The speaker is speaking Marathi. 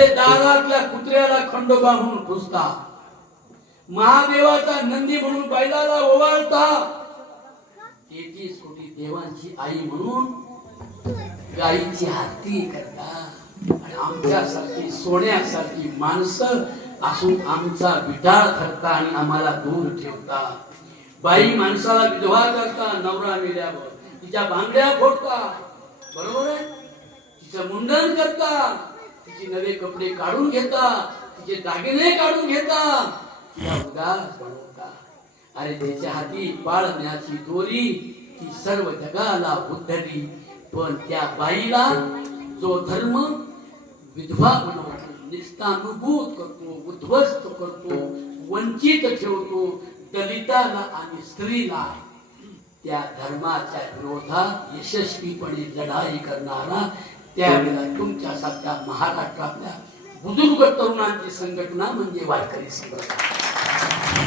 अरे दारातल्या कुत्र्याला खंडोबा म्हणून पुजता, महादेवाचा नंदी म्हणून बैलाला ओवाळता, 33 कोटी देवांची आई म्हणून गाईची आरती करता. आणि आमच्यासारखी सोन्यासारखी माणसं असून आमचा विटाळ करता आणि आम्हाला दूर ठेवता. बाई माणसाला विधवा करता, नवरा मेल्यावर तिच्या बांगड्या फोडता, बरोबर आहे, तिचं मुंडन करता, तिचे नवे कपडे काढून घेता, तिचे दागिने काढून घेता, तिला उदास बनवता. अरे त्याच्या हाती पाळण्याची दोरी ती सर्व जगाला उद्धरी. पण त्या बाईला जो धर्म विधवा बनवतो, निस्तानुभूत करतो, उद्ध्वस्त करतो, वंचित ठेवतो, दलिताला आणि स्त्रीला, त्या धर्माच्या विरोधात यशस्वीपणे लढाई करणारा त्यावेळेला तुमच्यासारख्या महाराष्ट्रातल्या बुजुर्ग तरुणांची संघटना म्हणजे वारकरी संघटना.